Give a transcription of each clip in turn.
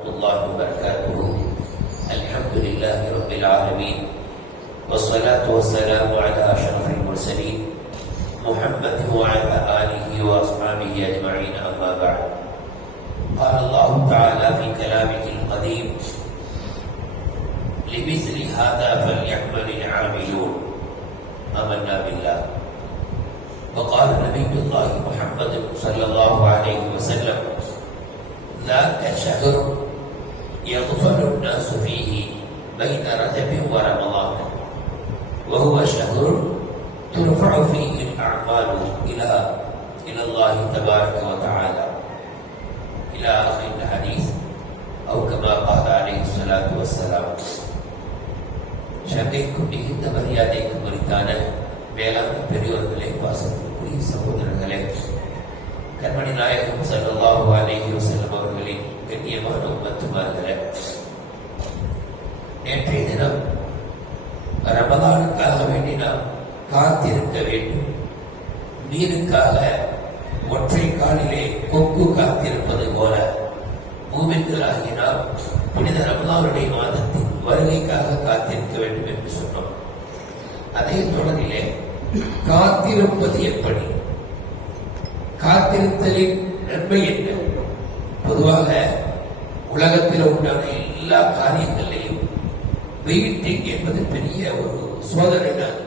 الله وبركاته. الحمد لله رب العالمين، والصلاة والسلام على أشرف المرسلين محمد وعلى آله وأصحابه أجمعين، أما بعد. قال الله تعالى في كلامه القديم: لمثل هذا فليعمل العاملون. آمنا بالله. وقال نبي الله محمد صلى الله عليه وسلم: ذاك شهر يغفل الناس فيه بين رجب ورمضان، وهو شهر ترفع فيه الأعمال إلى الله تبارك وتعالى، إلى آخر الحديث، أو كما قال عليه الصلاة والسلام. சங்கைக்கும் மிகுந்த மரியாதைக்கும் உரித்தான வேளாண் பெரியோர்களே, பாசத்திற்குரிய சகோதரர்களே, கண்மணி நாயகம் ஸல்லல்லாஹு அலைஹி வஸல்லம் அவர்களின் கண்ணியமான உம்மத்துமார்களே, நேற்றைய தினம் ரமலானுக்காக வேண்டி நாம் காத்திருக்க வேண்டும். நீருக்காக ஒற்றை காலிலே கொக்கு காத்திருப்பது போல மூமின்களாகிய நாம் புனித ரமலானுடைய மாதத்தின் வருகைக்காக காத்திருக்க வேண்டும் என்று சொன்னோம். அதே தொடரிலே காத்திருப்பது எப்படி, காத்திருத்தலின் நன்மை என்ன? பொதுவாக உலகத்தில் உண்டான எல்லா காரியங்களையும் வெயிட்டிங் என்பது பெரிய ஒரு சோதனை தான்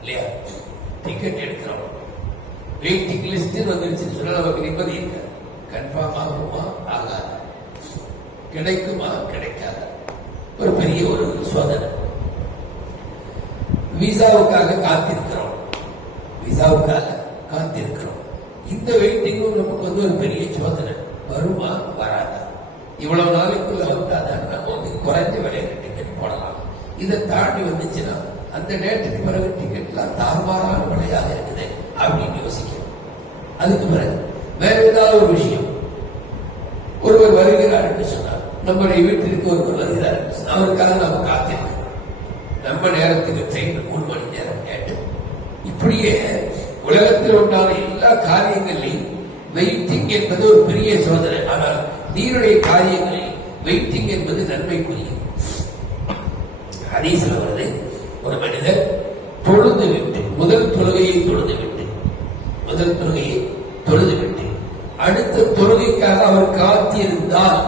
இல்லையா? டிக்கெட் எடுக்கிறோம், வெயிட்டிங் லிஸ்ட் வந்துருச்சுன்னு சொன்னா நமக்கு நிம்மதி இருக்க, கன்ஃபார்ம் ஆகுமா ஆகாத, கிடைக்குமா கிடைக்காத, ஒரு பெரிய ஒரு சோதனை. விசாவுக்காக காத்திருக்கிறோம், இந்த வெயிட்டிங்கும் நமக்கு வந்து ஒரு பெரிய சோதனை. வருமா வராதா, இவ்வளவு நாளைக்குள்ள வந்தாதான் நம்ம வந்து குறைஞ்ச விலையில டிக்கெட் போடலாம். இதை தாண்டி வந்துச்சுன்னா அந்த டேட்டுக்கு பிறகு டிக்கெட்லாம் தாறுமாறான விலையாக இருக்குது அப்படின்னு யோசிக்கணும். அதுக்கு பிறகு வேற ஏதாவது ஒரு விஷயம், ஒருவர் வருகிறார் என்று சொன்னார், நம்முடைய வீட்டிற்கு ஒருவர் வருகிறார் என்று சொன்னார், அவருக்காக நம்ம காத்திருக்கோம். நம்ம நேரத்துக்கு ட்ரெயின் 3 மணி நேரம் கேட்டு, இப்படியே உலகத்தில் உண்டான எல்லா காரியங்களையும் வெயிட்டிங் என்பது ஒரு பெரிய சோதனை. ஆனால் நீருடைய காரியங்களில் வெயிட்டிங் என்பது நன்மைக்குரிய. ஹதீஸ்ல வருது, ஒரு மனிதர் தொழுது விட்டு முதல் தொழுகையை தொழுது விட்டு அடுத்த தொழுகைக்காக அவர் காத்திருந்தால்,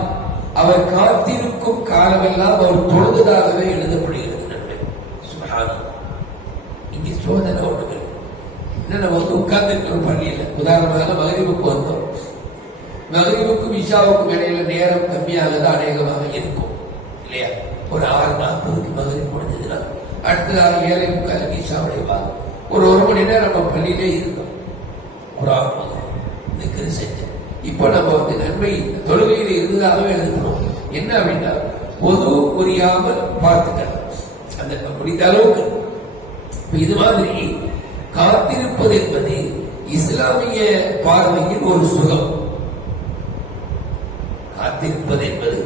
அவர் காத்திருக்கும் காலமெல்லாம் அவர் தொழுததாகவே எழுதப்படுகிறது நன்மை. சுப்ஹானல்லாஹ். இங்கே சோதனை ஒன்றுகள் என்ன, நம்ம வந்து உட்கார்ந்து இருக்கிற பள்ளியில் உதாரணமாக மகரிபுக்கு வந்தோம், மகரிபுக்கும் இஷாவுக்கும் இடையில நேரம் கம்மியாக தான் அநேகமாக இருக்கும் இல்லையா? ஒரு 6:40 மகரிப் முடிஞ்சதுன்னா அடுத்த நாள் 7:45 இஷாவுடைய வாங்க ஒரு 1 மணி நேரம் நம்ம பள்ளியிலே இருக்கோம், ஒரு 6 திக்ரு செஞ்சு. இப்போ நம்ம வந்து நன்மை தொழுகையில் இருந்ததாகவே எழுதுகிறோம். என்ன அப்படின்னா, பொது புரியாமல் பார்த்துக்கலாம் அந்த முடிந்த அளவுக்கு. இது மாதிரி காத்திருப்பது என்பது இஸ்லாமிய பார்வையில் ஒரு சுகம். காத்திருப்பது என்பது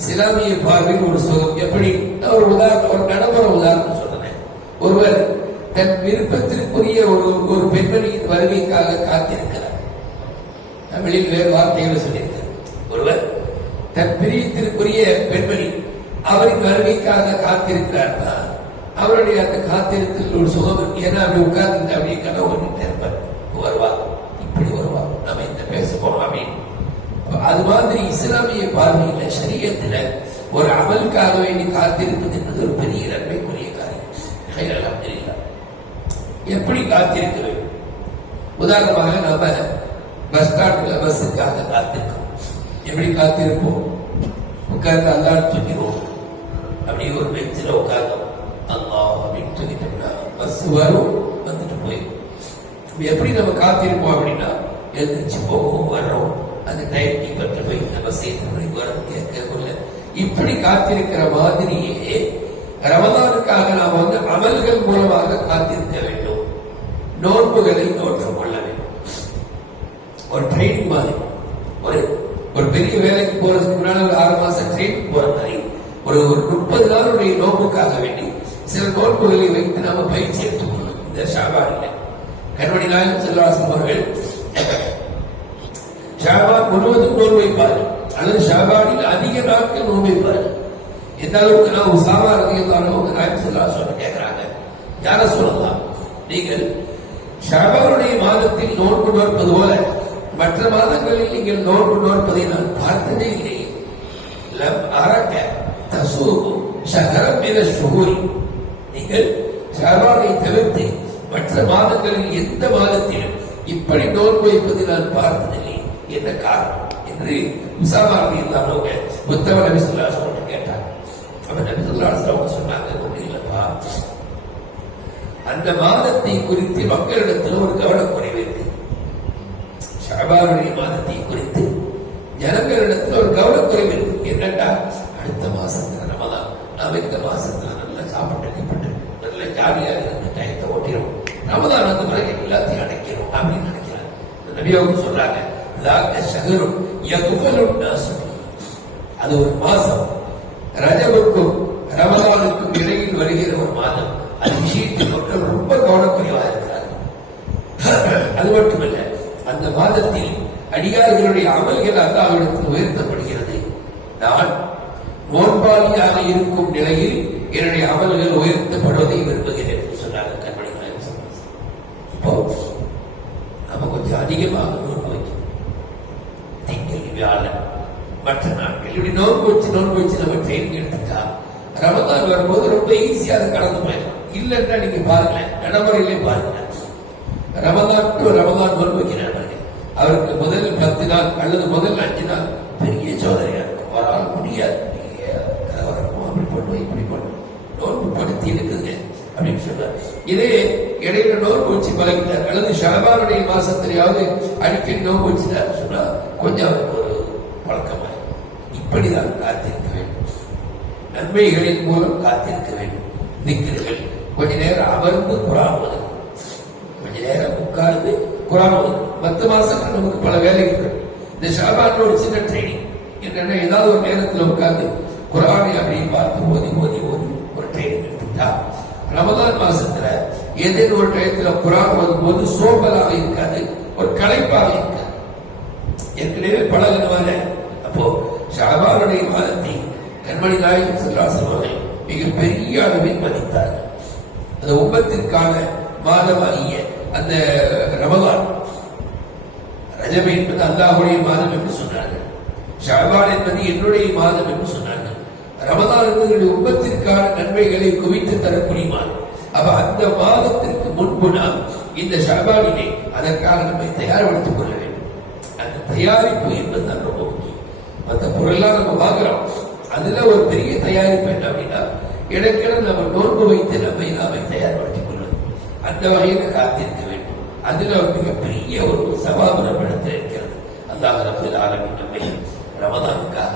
இஸ்லாமிய பார்வையில் ஒரு சுகம். எப்படி? ஒரு நடைமுறை உதாரணம் சொல்றேன். ஒருவர் தன் விருப்பத்திற்குரிய ஒரு பெண்மணியின் வருகைக்காக காத்திருக்கிறார். தமிழில் வேறு வார்த்தைகளை சொல்லியிருக்கிறார். ஒருவர் தன் பிரியத்திற்குரிய பெண்மணி அவரின் வருகைக்காக காத்திருக்கிறார். அவருடைய அந்த காத்திருத்தல் ஒரு சுகம் இருக்கு. ஏன்னா அப்படி உட்கார்ந்து அப்படியே கனவு பண்ணிட்டு இருப்பார், வருவா, இப்படி வருவா, நம்ம இந்த பேச போறோம் அப்படின்னு. அது மாதிரி இஸ்லாமிய பார்வையில ஷரியத்துல ஒரு அமலுக்காக வேண்டி காத்திருப்பது என்பது ஒரு பெரிய நன்மைக்குரிய காரியம். அல்ஹம்துலில்லாஹ். எப்படி காத்திருக்க வேண்டும்? உதாரணமாக நம்ம பஸ் ஸ்டாண்ட்ல பஸ்ஸுக்காக காத்திருக்கோம். எப்படி காத்திருப்போம்? உட்கார்ந்து அல்லாஹ் தூக்கிடுவோம், அப்படியே ஒரு பெஞ்சில் உட்கார்ந்தோம், அல்லாஹ் அப்படின்னு தூக்கிட்டோம்னா பஸ் வரும், வந்துட்டு போயிடும். எப்படி நம்ம காத்திருப்போம் அப்படின்னா, எழுந்திரிச்சு போவோம், வர்றோம், அந்த டைம் கீப்பர்கிட்ட போய் இந்த பஸ் எத்தனை மணிக்கு வரது கேட்கக்குள்ள இப்படி காத்திருக்கிற மாதிரியே ரமலானுக்காக நாம் வந்து அமல்கள் மூலமாக காத்திருக்க வேண்டும். நோன்புகளை நோற்றுக் கொள்ள வேண்டும். ஒரு ட்ரெயின் மாதிரி, ஒரு பெரிய வேலைக்கு போறதுக்கு முன்னாடி ஒரு 6 மாசம் ட்ரெயின் போற மாதிரி ஒரு 30 நாளுடைய நோன்புக்காக வேண்டி சில நோன்புகளை வைத்து நாம பயிற்சி எடுத்துக்கொள்ளணும். இந்த ஷாபானில் கண்மணி நாயகம் ஸல்லல்லாஹு அலைஹி வஸல்லம் அவர்கள் ஷாபான் முழுவதும் நோன்பு வைப்பார்கள். அல்லது ஷாபானில் அதிக நாட்கள் நோம்பிப்பார். எந்த அளவுக்கு நான் உசாமா ரலியல்லாஹு நாயகம் ஸல்லல்லாஹு அலைஹி வஸல்லம் கேட்கிறாங்க, யார சொல்லலாம், நீங்கள் ஷாபானுடைய மாதத்தில் நோன்பு நோற்பது போல மற்ற மாதங்களில் நீங்கள் நோன்பு நோற்பதை நான் பார்த்ததே இல்லை. லம் அரக தசூமு ஷஹரம் மின ஷுஹூரி, நீங்கள் ஷாபானை தவிர்த்து மற்ற மாதங்களில் எந்த மாதத்திலும் இப்படி நோன்பு வைப்பதை நான் பார்த்ததில்லை, என்ன காரணம் என்று உசாமா ரலியல்லாஹு முத்தவ நபி ஸல்லல்லாஹு அலைஹி வஸல்லம் கேட்டார். அவர் நபி ஸல்லல்லாஹு அலைஹி வஸல்லம் சொன்னாங்க, ஒன்றும் இல்லப்பா, அந்த மாதத்தை குறித்து மக்களிடத்தில் ஒரு கவனக்குறைவு இருக்கு. ஷாபானுடைய மாதத்தை குறித்து ஜனங்களிடத்தில் ஒரு கவனக்குறைவு இருக்கு. என்னட்டா, அடுத்த மாசத்துல ரமலான், நாம இந்த மாசத்துல நல்லா சாப்பிட்டு நல்ல ஜாலியாக இருந்த டயத்தை ஓட்டிடும், ரமலான் அந்த பிறகு எல்லாத்தையும் அடைக்கிறோம் அப்படின்னு நினைக்கிறாங்க. நபியாவுக்கு சொல்றாங்க, அது ஒரு மாசம், ரஜபுக்கும் ரமலானுக்கும் இடையில் வருகிற ஒரு மாதம். அது விஷயத்தில் மக்கள் ரொம்ப கவனக்குறைவாக இருக்கிறார்கள். அது மட்டுமல்ல, அந்த மாதத்தில் அடியார்களுடைய அமல்கள் அல்லாஹ்விடத்தில் உயர்த்தப்படுகிறது. நான் நோன்பாளியாக இருக்கும் நிலையில் என்னுடைய அமல்கள் உயர்த்தப்படுவதை விரும்புகிறேன் என்று சொன்னாங்க கண்மணி நாயகம் ஸல்லல்லாஹு அலைஹி வஸல்லம். இப்போ நம்ம கொஞ்சம் அதிகமாக நோன்பு வைக்கணும். திங்கள், வியாழன், மற்ற நாட்கள் இப்படி நோன்பு வச்சு நம்ம ட்ரெயினிங் எடுத்துட்டா ரமதான் வரும்போது ரொம்ப ஈஸியா அதை கடந்து போயிடலாம். இல்லைன்னா நீங்க பாருங்களேன், நடைமுறையிலே பாருங்க, ரமதான் நோன்பு வைக்கிறார், அவருக்கு முதல் 10 நாள் அல்லது முதல் 5 நாள் பெரிய சோதனையா இருக்கும். அவரால் முடியாது, அப்படி பண்ணுவோம் இப்படி பண்ணுவோம், நோன்பு படுத்தி இருக்குதுங்க அப்படின்னு சொல்றாரு. இதே இடையில நோன்பு வச்சு பழகிட்டார் அல்லது ஷாபானுடைய மாசத்திலேயாவது அடிக்கடி நோன்பு வச்சுட்டார் சொன்னா கொஞ்சம் அவருக்கு ஒரு பழக்கமாய். இப்படிதான் காத்திருக்க வேண்டும், நன்மைகளின் மூலம் காத்திருக்க வேண்டும். திக்ருகள், கொஞ்ச நேரம் அமர்ந்து குர்ஆன் ஓதுங்க, கொஞ்ச நேரம் உட்கார்ந்து குர்ஆன் ஓதுங்க. மற்ற மாசங்கள் நமக்கு பல வேலை இருக்கு. இந்த ஷாபான் ஒரு சின்ன ட்ரைனிங் என்னன்னா, ஏதாவது ஒரு நேரத்தில் உட்கார்ந்து குர்ஆனை அப்படியே பார்த்து ஓதி ஒரு ட்ரைனிங் எடுத்துட்டா ரமதான் மாசத்துல ஏதேனும் ஒரு டயத்துல குர்ஆன் ஓதும் போது சோம்பலாக இருக்காது, ஒரு களைப்பாக இருக்காது, ஏற்கனவே பழகினவால. அப்போ ஷாபானுடைய மாதத்தை கண்மணி நாயகம் ஸல்லல்லாஹு அலைஹி வஸல்லம் மிக பெரிய அளவில் மதித்தார்கள். அந்த உம்மத்திற்கான மாதமாகிய அந்த ரமலான், ரஜப் என்பது அல்லாஹ்வுடைய மாதம் என்று சொன்னார்கள், ஷாபான் என்பது என்னுடைய மாதம் என்று சொன்னார்கள், ரமலான் என்பது உம்மத்திற்கான நன்மைகளை குவித்து தரக்கூடிய மாதம். அப்ப அந்த மாதத்திற்கு முன்பு நாம் இந்த ஷாபானிலே அதற்காக நம்மை தயார்படுத்திக் கொள்ள வேண்டும். அந்த தயாரிப்பு என்பதுதான் ரொம்ப முக்கியம். மற்ற பொருள்லாம் நம்ம வாங்குறோம், அதுல ஒரு பெரிய தயாரிப்பு என்ன அப்படின்னா, இடக்கிடம் நம்ம நோன்பு வைத்து நம்மை தயார்படுத்திக் கொள்ளும். அந்த வகையில் காத்திருக்க வேண்டும். அதுல ஒரு மிகப்பெரிய ஒரு சவாபு நம்மிடத்தில் இருக்கிறது. அல்லாஹ் ரப்பல் ஆலமீன் நம்மை ரமதானுக்காக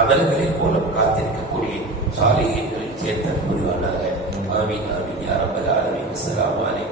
அமல்களின் மூலம் காத்திருக்கக்கூடிய சாலிஹீன்களில் சேர்த்த புரிவானாக. ஆமீன் ஆமீன் யா ரப்பல் ஆலமீன். அஸ்ஸலாமு அலைக்கும்.